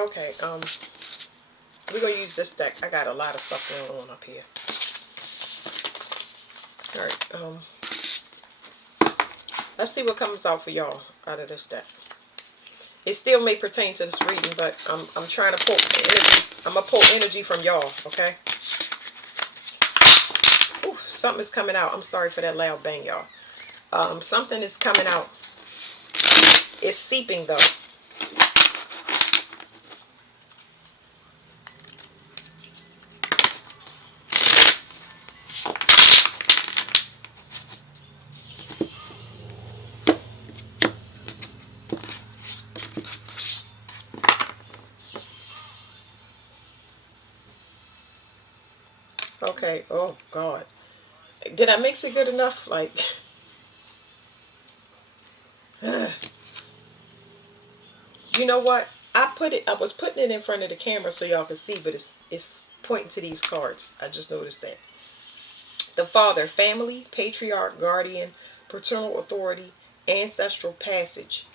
Okay, we're gonna use this deck. I got a lot of stuff going on up here. Alright, let's see what comes out for y'all out of this deck. It still may pertain to this reading, but I'm trying to pull energy. I'm gonna pull energy from y'all, okay? Ooh, something is coming out. I'm sorry for that loud bang, y'all. Something is coming out. It's seeping though. Okay. Oh God. Did I mix it good enough? Like, you know what? I was putting it in front of the camera so y'all can see, but it's pointing to these cards. I just noticed that. The father, family, patriarch, guardian, paternal authority, ancestral passage.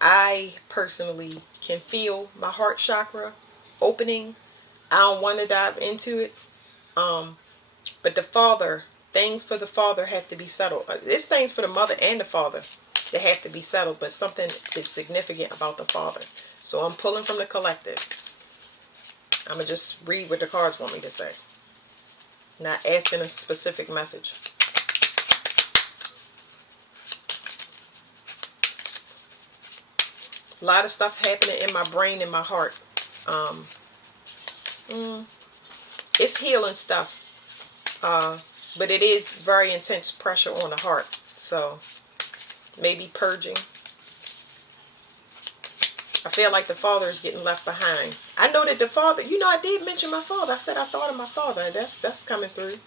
I personally can feel my heart chakra opening. I don't want to dive into it. But the father, things for the father have to be settled. There's things for the mother and the father that have to be settled, but something is significant about the father. So I'm pulling from the collective. I'm going to just read what the cards want me to say. Not asking a specific message. A lot of stuff happening in my brain and my heart. It's healing stuff. But it is very intense pressure on the heart. So maybe purging. I feel like the father is getting left behind. I know that the father, I did mention my father. I said I thought of my father, and that's coming through.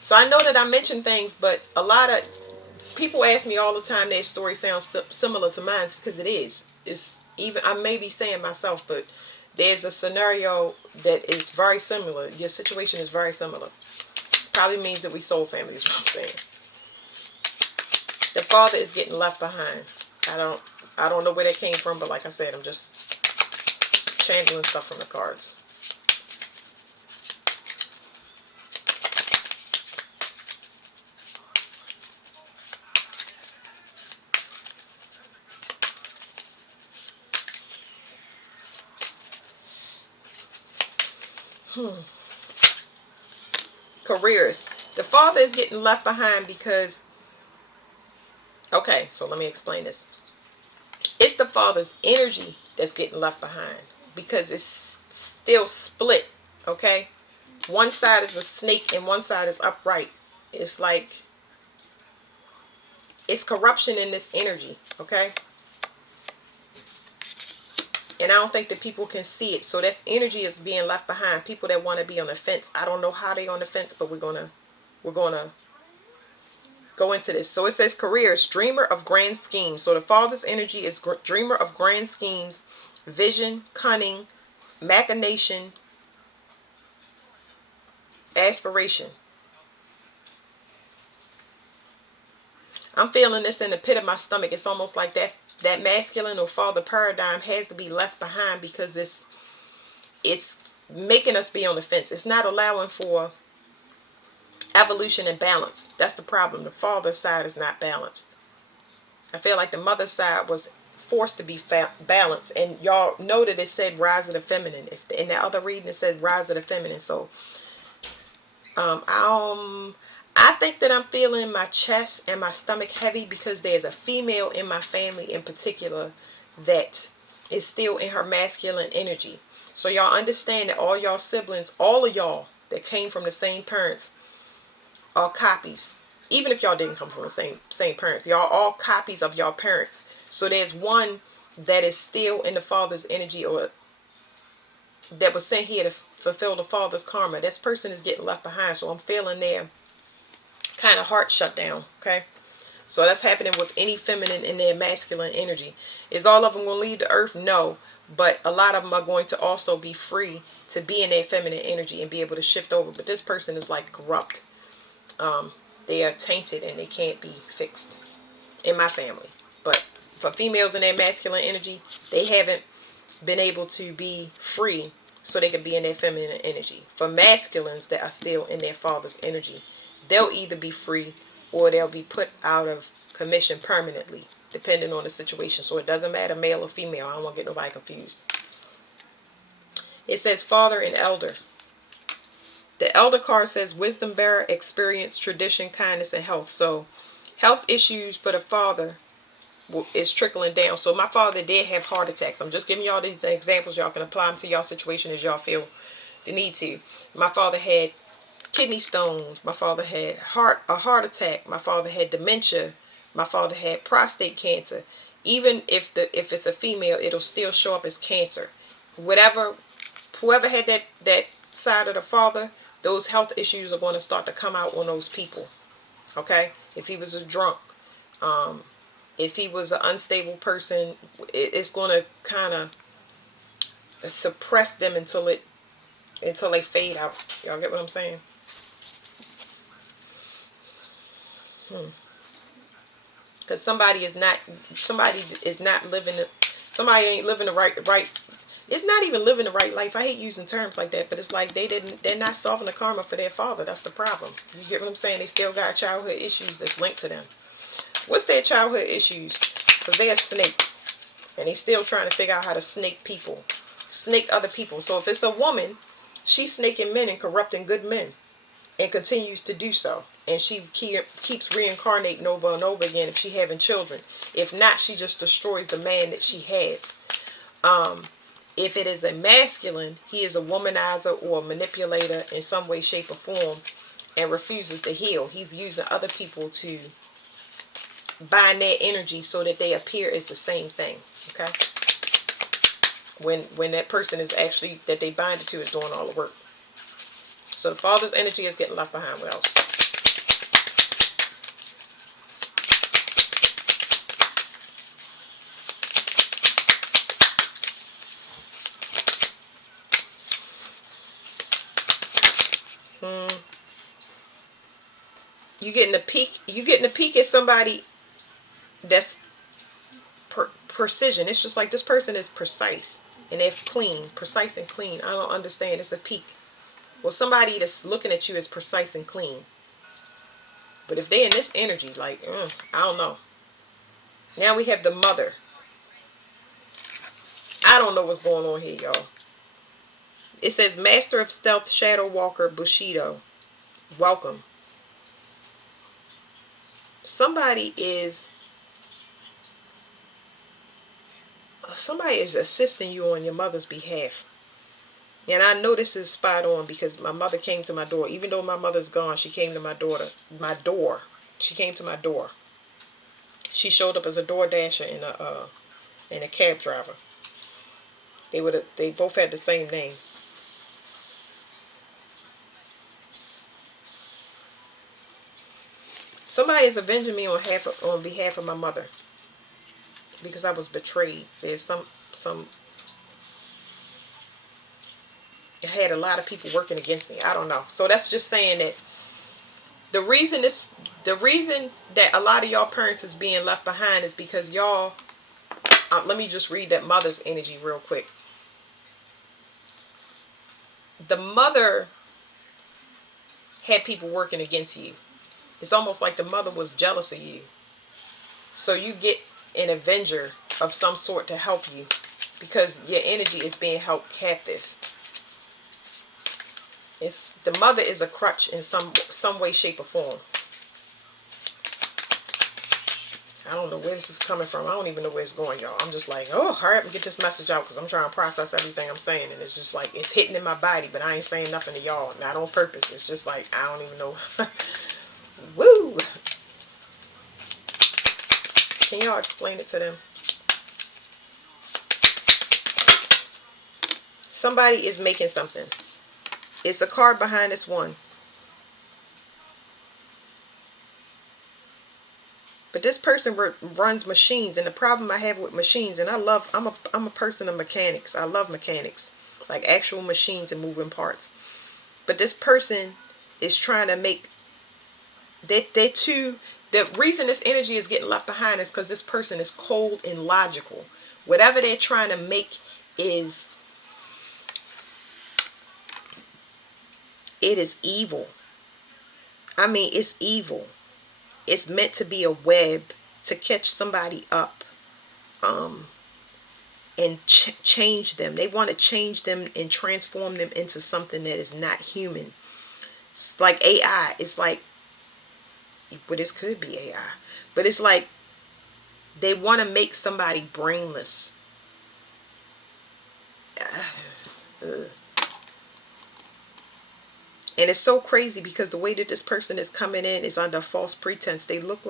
So I know that I mentioned things, but a lot of people ask me all the time their story sounds similar to mine, because it is. It's even, I may be saying myself, but there's a scenario that is very similar. Your situation is very similar. Probably means that we soul family is what I'm saying. The father is getting left behind. I don't know where that came from, but like I said, I'm just channeling stuff from the cards. Careers. The father is getting left behind because, okay, so let me explain this. It's the father's energy that's getting left behind because it's still split, okay? One side is a snake and one side is upright. It's like, it's corruption in this energy, okay? And I don't think that people can see it. So that energy is being left behind. People that want to be on the fence. I don't know how they're on the fence, but we're gonna go into this. So it says careers, dreamer of grand schemes. So the father's energy is dreamer of grand schemes, vision, cunning, machination, aspiration. I'm feeling this in the pit of my stomach. It's almost like that masculine or father paradigm has to be left behind because it's making us be on the fence. It's not allowing for evolution and balance. That's the problem. The father side is not balanced. I feel like the mother side was forced to be balanced. And y'all know that it said rise of the feminine. If in the other reading it said rise of the feminine. So I think that I'm feeling my chest and my stomach heavy because there's a female in my family in particular that is still in her masculine energy. So y'all understand that all y'all siblings, all of y'all that came from the same parents, are copies. Even if y'all didn't come from the same parents, y'all all copies of y'all parents. So there's one that is still in the father's energy, or that was sent here to fulfill the father's karma. This person is getting left behind. So I'm feeling their kind of heart shut down. Okay, so that's happening with any feminine in their masculine energy. Is all of them going to leave the earth? No, but a lot of them are going to also be free to be in their feminine energy and be able to shift over. But this person is like corrupt. They are tainted and they can't be fixed in my family. But For females in their masculine energy, they haven't been able to be free so they can be in their feminine energy. For masculines that are still in their father's energy, they'll either be free or they'll be put out of commission permanently, depending on the situation. So it doesn't matter male or female. I don't want to get nobody confused. It says father and elder. The elder card says wisdom bearer, experience, tradition, kindness, and health. So health issues for the father is trickling down. So my father did have heart attacks. I'm just giving y'all these examples. Y'all can apply them to y'all situation as y'all feel the need to. My father had kidney stones. My father had a heart attack. My father had dementia. My father had prostate cancer. Even if it's a female, it'll still show up as cancer. Whoever had that side of the father, those health issues are going to start to come out on those people. Okay? If he was a drunk, if he was an unstable person, it's going to kind of suppress them until they fade out. Y'all get what I'm saying? Because somebody ain't living the right. It's not even living the right life. I hate using terms like that, but it's like they're not solving the karma for their father. That's the problem. You get what I'm saying? They still got childhood issues that's linked to them. What's their childhood issues? Because they're a snake. And they still trying to figure out how to snake other people. So if it's a woman, she's snaking men and corrupting good men. And continues to do so. And she keeps reincarnating over and over again if she having children. If not, she just destroys the man that she has. If it is a masculine, he is a womanizer or a manipulator in some way, shape, or form and refuses to heal. He's using other people to bind their energy so that they appear as the same thing. Okay? When that person is actually, that they bind it to, is doing all the work. So the father's energy is getting left behind. What else? You getting a peek at somebody that's precision. It's just like this person is precise and they're precise and clean. I don't understand. It's a peek. Well, somebody that's looking at you is precise and clean. But if they're in this energy, like, I don't know. Now we have the mother. I don't know what's going on here, y'all. It says Master of Stealth, Shadow Walker, Bushido. Welcome. Somebody is assisting you on your mother's behalf. And I know this is spot on because my mother came to my door. Even though my mother's gone, she came to my door. She came to my door. She showed up as a door dasher and a cab driver. They both had the same name. Somebody is avenging me on behalf of my mother because I was betrayed. There's some I had a lot of people working against me. I don't know. So that's just saying that the reason that a lot of y'all parents is being left behind is because y'all, let me just read that mother's energy real quick. The mother had people working against you. It's almost like the mother was jealous of you. So you get an avenger of some sort to help you because your energy is being held captive. The mother is a crutch in some way, shape, or form. I don't know where this is coming from. I don't even know where it's going, y'all. I'm just like, oh, hurry up and get this message out because I'm trying to process everything I'm saying. And it's just like, it's hitting in my body, but I ain't saying nothing to y'all. Not on purpose. It's just like, I don't even know. Woo! Can y'all explain it to them? Somebody is making something. It's a card behind this one. But this person runs machines, and the problem I have with machines, and I'm a person of mechanics. I love mechanics, like actual machines and moving parts. But this person is trying to make, they're too The reason this energy is getting left behind is because this person is cold and logical. Whatever they're trying to make is, it is evil. I mean, it's evil. It's meant to be a web to catch somebody up, and change them. They want to change them and transform them into something that is not human. It's like AI. It's like, well, this could be AI, but it's like they want to make somebody brainless. And it's so crazy because the way that this person is coming in is under false pretense. They look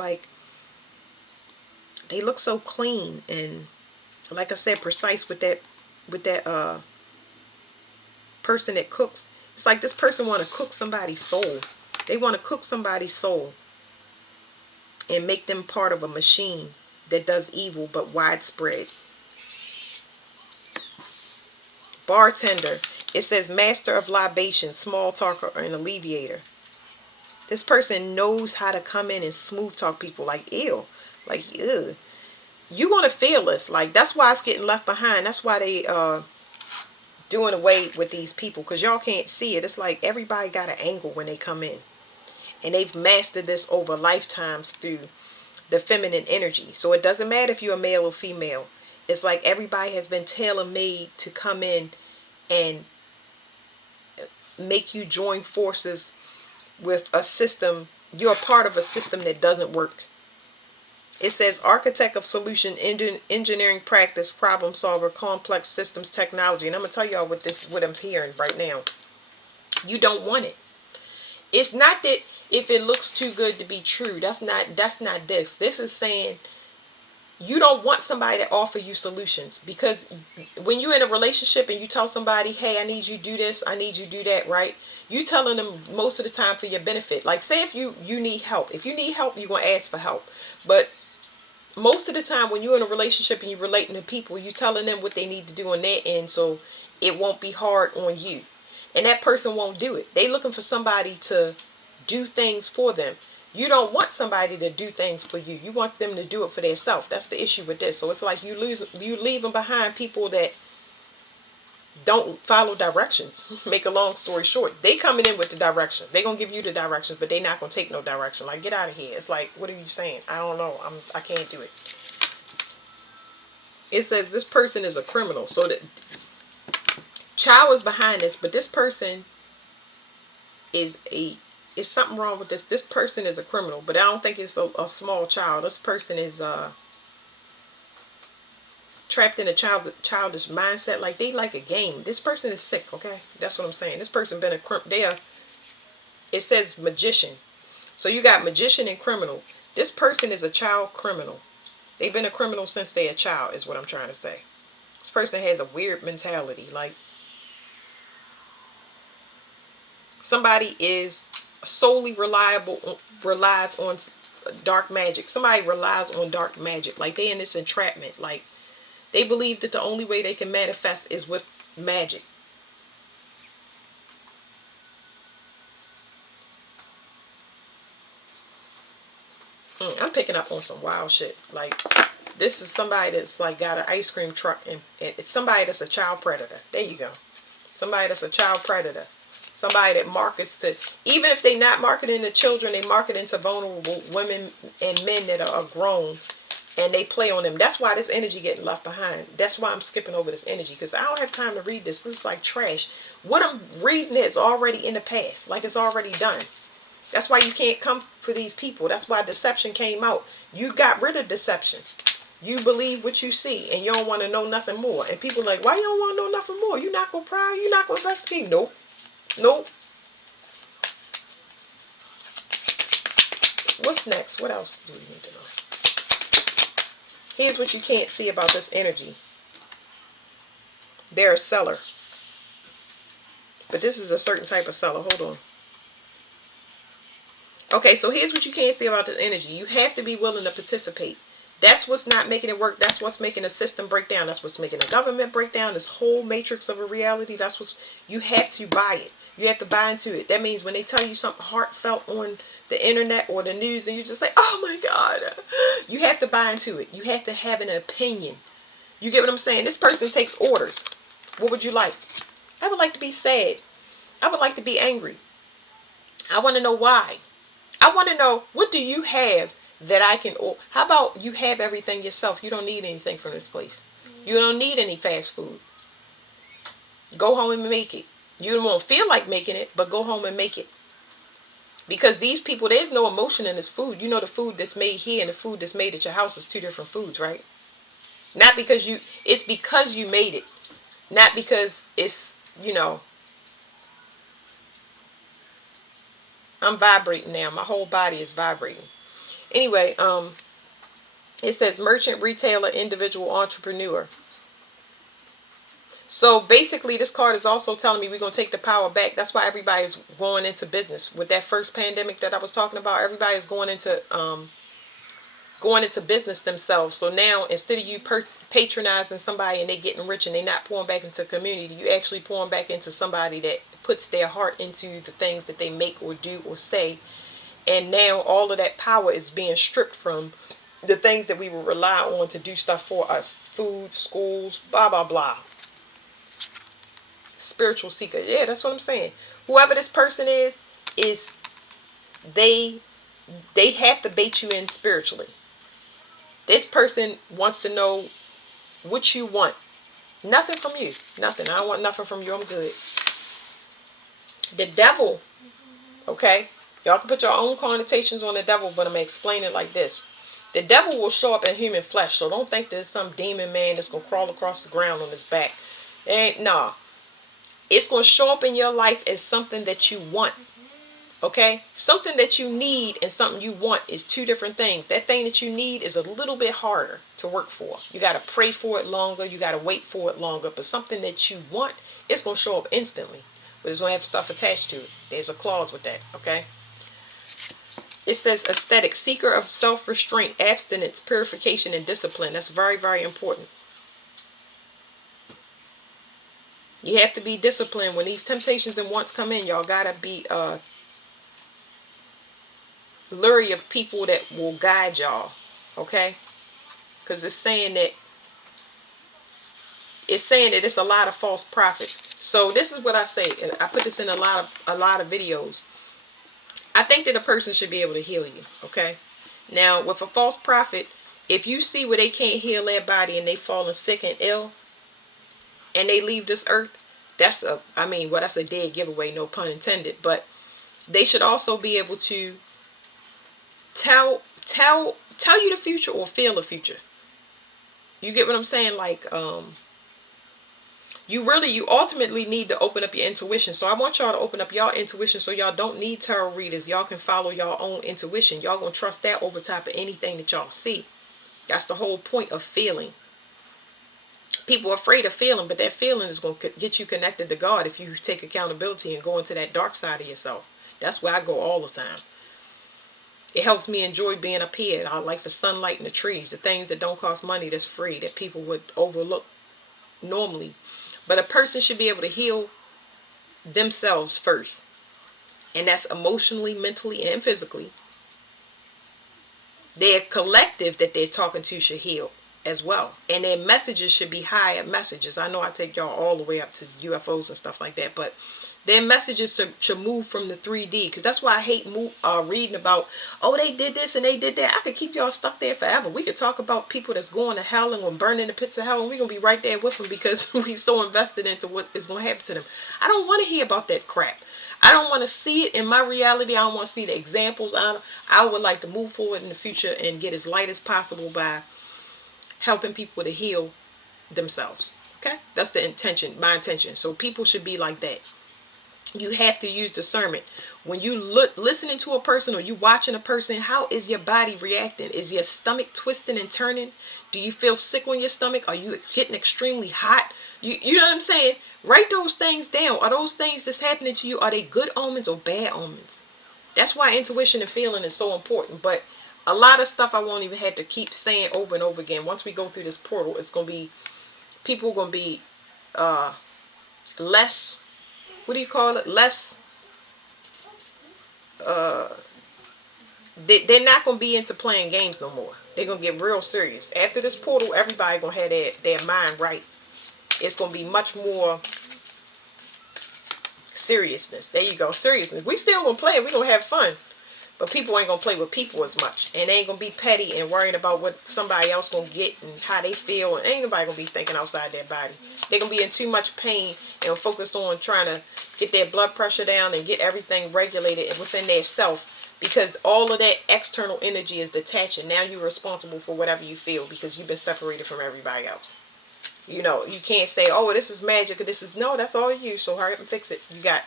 so clean and, like I said, precise with that person that cooks. It's like this person want to cook somebody's soul. They want to cook somebody's soul and make them part of a machine that does evil but widespread. Bartender. It says master of libation, small talker, and alleviator. This person knows how to come in and smooth talk people. Like, ew. Like, ew. You're going to feel this. Like, that's why it's getting left behind. That's why they doing away with these people, because y'all can't see it. It's like everybody got an angle when they come in, and they've mastered this over lifetimes through the feminine energy. So it doesn't matter if you're a male or female. It's like everybody has been tailor-made to come in and make you join forces with a system. You're a part of a system that doesn't work. It says architect of solution, engineering practice, problem solver, complex systems technology. And I'm going to tell y'all what I'm hearing right now. You don't want it. It's not that if it looks too good to be true. That's not this. This is saying you don't want somebody to offer you solutions, because when you're in a relationship and you tell somebody, hey, I need you to do this, I need you to do that, right? You telling them most of the time for your benefit. Like, say if you need help. If you need help, you're going to ask for help. But most of the time when you're in a relationship and you're relating to people, you're telling them what they need to do on their end so it won't be hard on you. And that person won't do it. They looking for somebody to do things for them. You don't want somebody to do things for you. You want them to do it for themselves. That's the issue with this. So it's like you leaving behind people that don't follow directions. Make a long story short, they coming in with the direction. They gonna give you the directions, but they not gonna take no direction. Like, get out of here. It's like, what are you saying? I don't know. I can't do it. It says this person is a criminal. So the child is behind this, but this person is something wrong with this. This person is a criminal, but I don't think it's a small child. This person is trapped in a childish mindset. Like, they like a game. This person is sick. Okay, that's what I'm saying. This person been it says magician. So you got magician and criminal. This person is a child criminal. They've been a criminal since they're a child, is what I'm trying to say. This person has a weird mentality. Like, somebody is solely relies on dark magic. Somebody relies on dark magic. Like, they in this entrapment. Like, they believe that the only way they can manifest is with magic. I'm picking up on some wild shit. Like, this is somebody that's like got an ice cream truck, and it's somebody that's a child predator. There you go. Somebody that's a child predator. Somebody that markets to, even if they not marketing to children, they marketing to vulnerable women and men that are grown, and they play on them. That's why this energy getting left behind. That's why I'm skipping over this energy, because I don't have time to read this. This is like trash. What I'm reading is already in the past. Like, it's already done. That's why you can't come for these people. That's why deception came out. You got rid of deception. You believe what you see, and you don't want to know nothing more. And people are like, why you don't want to know nothing more? You're not going to pry? You're not going to investigate? Nope. Nope. What's next? What else do we need to know? Here's what you can't see about this energy. They're a seller. But this is a certain type of seller. Hold on. Okay, so here's what you can't see about this energy. You have to be willing to participate. That's what's not making it work. That's what's making a system break down. That's what's making a government break down. This whole matrix of a reality. That's what's, you have to buy it. You have to buy into it. That means when they tell you something heartfelt on the internet or the news and you just like, oh my God, you have to buy into it. You have to have an opinion. You get what I'm saying? This person takes orders. What would you like? I would like to be sad. I would like to be angry. I want to know why. I want to know, what do you have that I can... How about you have everything yourself? You don't need anything from this place. You don't need any fast food. Go home and make it. You won't feel like making it, but go home and make it. Because these people, there's no emotion in this food. You know, the food that's made here and the food that's made at your house is two different foods, right? Not because you... It's because you made it. Not because it's, you know... I'm vibrating now. My whole body is vibrating. Anyway, it says merchant, retailer, individual, entrepreneur. So basically, this card is also telling me we're going to take the power back. That's why everybody's going into business. With that first pandemic that I was talking about, everybody's going into business themselves. So now, instead of you patronizing somebody and they getting rich and they not pouring back into the community, you actually pouring back into somebody that puts their heart into the things that they make or do or say. And now all of that power is being stripped from the things that we will rely on to do stuff for us. Food, schools, blah, blah, blah. Spiritual seeker. Yeah, that's what I'm saying. Whoever this person is they have to bait you in spiritually. This person wants to know what you want. Nothing from you. Nothing. I don't want nothing from you. I'm good. The devil. Okay. Y'all can put your own connotations on the devil, but I'm going to explain it like this. The devil will show up in human flesh. So don't think there's some demon man that's going to crawl across the ground on his back. Nah. It's going to show up in your life as something that you want. Okay? Something that you need and something you want is two different things. That thing that you need is a little bit harder to work for. You got to pray for it longer. You got to wait for it longer. But something that you want, it's going to show up instantly. But it's going to have stuff attached to it. There's a clause with that. Okay? It says aesthetic, seeker of self-restraint, abstinence, purification, and discipline. That's very, very important. You have to be disciplined. When these temptations and wants come in, y'all got to be leery of people that will guide y'all. Okay? Because it's saying that it's a lot of false prophets. So this is what I say, and I put this in a lot of videos. I think that a person should be able to heal you. Okay? Now, with a false prophet, if you see where they can't heal their body and they falling sick and ill, and they leave this earth, that's a dead giveaway, no pun intended. But they should also be able to tell you the future or feel the future. You get what I'm saying? Like, you ultimately need to open up your intuition. So I want y'all to open up y'all intuition so y'all don't need tarot readers. Y'all can follow y'all own intuition. Y'all gonna trust that over top of anything that y'all see. That's the whole point of feeling. People are afraid of feeling, but that feeling is going to get you connected to God if you take accountability and go into that dark side of yourself. That's where I go all the time. It helps me enjoy being up here. I like the sunlight and the trees, the things that don't cost money, that's free, that people would overlook normally. But a person should be able to heal themselves first. And that's emotionally, mentally, and physically. Their collective that they're talking to should heal as well. And their messages should be higher messages. I know I take y'all all the way up to UFOs and stuff like that, but their messages should move from the 3D. Because that's why I hate reading about, oh, they did this and they did that. I could keep y'all stuck there forever. We could talk about people that's going to hell and will burn in the pits of hell, and we're going to be right there with them because we so invested into what is going to happen to them. I don't want to hear about that crap. I don't want to see it in my reality. I don't want to see the examples. I would like to move forward in the future and get as light as possible by helping people to heal themselves. Okay? That's the intention, my intention. So people should be like that. You have to use discernment. When you listening to a person or you watching a person, how is your body reacting? Is your stomach twisting and turning? Do you feel sick on your stomach? Are you getting extremely hot? You know what I'm saying? Write those things down. Are those things that's happening to you, are they good omens or bad omens? That's why intuition and feeling is so important. But a lot of stuff I won't even have to keep saying over and over again. Once we go through this portal, it's going to be, people are going to be less what do you call it, less, uh, they're not going to be into playing games no more. They're going to get real serious. After this portal, everybody going to have their mind right. It's going to be much more seriousness. There you go, seriousness. We still going to play, we're going to have fun. But people ain't going to play with people as much. And they ain't going to be petty and worrying about what somebody else going to get and how they feel. And ain't nobody going to be thinking outside their body. They're going to be in too much pain and focused on trying to get their blood pressure down and get everything regulated within their self. Because all of that external energy is detaching. Now you're responsible for whatever you feel because you've been separated from everybody else. You know, you can't say, oh, this is magic or this is, no, that's all you. So hurry up and fix it. You got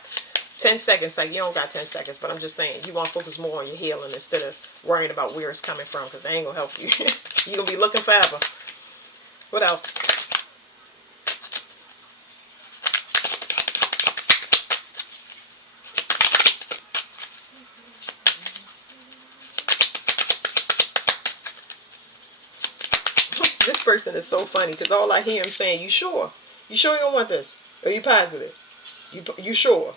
10 seconds. Like, you don't got 10 seconds, but I'm just saying, you want to focus more on your healing instead of worrying about where it's coming from, because they ain't going to help you. You're going to be looking forever. What else? This person is so funny, because all I hear him saying, you sure? You sure you don't want this? Are you positive? You sure?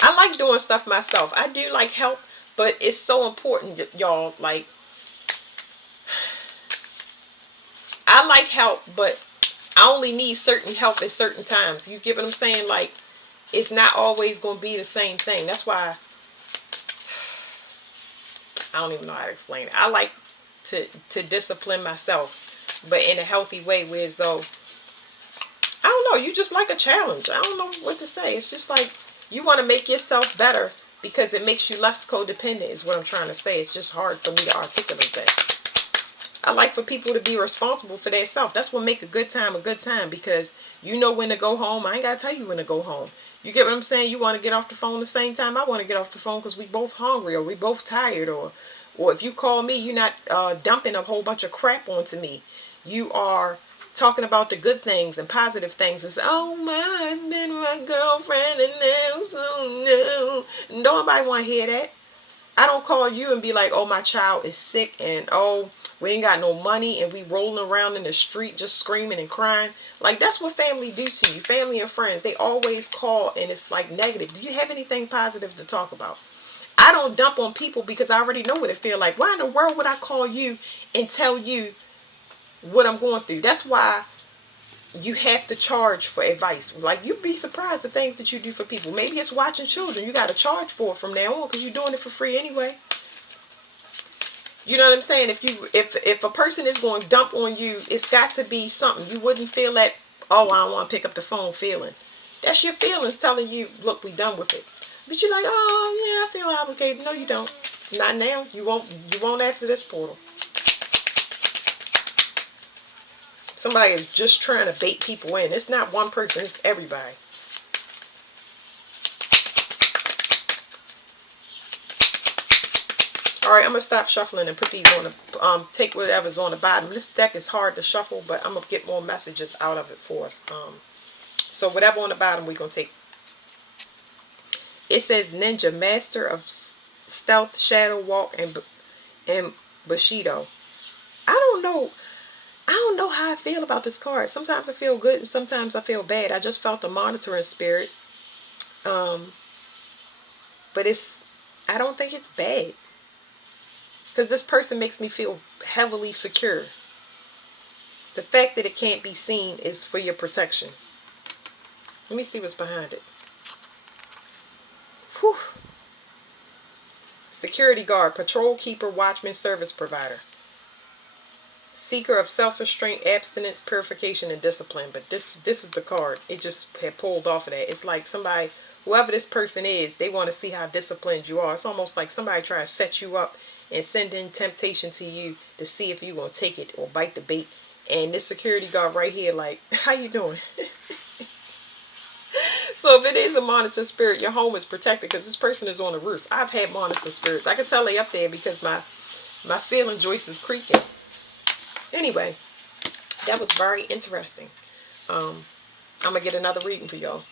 I like doing stuff myself. I do like help, but it's so important, y'all. Like, I like help, but I only need certain help at certain times. You get what I'm saying? Like, it's not always going to be the same thing. That's why I don't even know how to explain it. I like to discipline myself, but in a healthy way, where as though, I don't know, you just like a challenge. I don't know what to say. It's just like you want to make yourself better because it makes you less codependent is what I'm trying to say. It's just hard for me to articulate that. I like for people to be responsible for their self. That's what make a good time because you know when to go home. I ain't got to tell you when to go home. You get what I'm saying? You want to get off the phone the same time I want to get off the phone because we both hungry or we both tired, or if you call me, you're not dumping a whole bunch of crap onto me. You are talking about the good things and positive things and say, oh, my husband, my girlfriend, and now, so no. Nobody want to hear that. I don't call you and be like, oh, my child is sick and oh, we ain't got no money and we rolling around in the street just screaming and crying. Like, that's what family do to you. Family and friends, they always call and it's like negative. Do you have anything positive to talk about? I don't dump on people because I already know what it feel like. Why in the world would I call you and tell you what I'm going through? That's why you have to charge for advice. Like, you'd be surprised the things that you do for people. Maybe it's watching children. You got to charge for it from now on because you're doing it for free anyway. You know what I'm saying? If a person is going to dump on you, it's got to be something. You wouldn't feel that, oh, I don't want to pick up the phone feeling. That's your feelings telling you, look, we done with it. But you're like, oh, yeah, I feel obligated. No, you don't. Not now. You won't after this portal. Somebody is just trying to bait people in. It's not one person. It's everybody. Alright, I'm going to stop shuffling and put these on the, take whatever's on the bottom. This deck is hard to shuffle, but I'm going to get more messages out of it for us. So whatever on the bottom, we're going to take. It says Ninja, Master of Stealth, Shadow Walk, and Bushido. I don't know how I feel about this card. Sometimes I feel good and sometimes I feel bad. I just felt the monitoring spirit. But I don't think it's bad. Because this person makes me feel heavily secure. The fact that it can't be seen is for your protection. Let me see what's behind it. Whew. Security guard, patrol keeper, watchman, service provider. Seeker of self-restraint, abstinence, purification, and discipline. But this is the card. It just had pulled off of that. It's like somebody, whoever this person is, they want to see how disciplined you are. It's almost like somebody trying to set you up and send in temptation to you to see if you're going to take it or bite the bait. And this security guard right here, like, how you doing? So if it is a monitor spirit, your home is protected because this person is on the roof. I've had monitor spirits. I can tell they up there because my ceiling joist is creaking. Anyway, that was very interesting. I'm going to get another reading for y'all.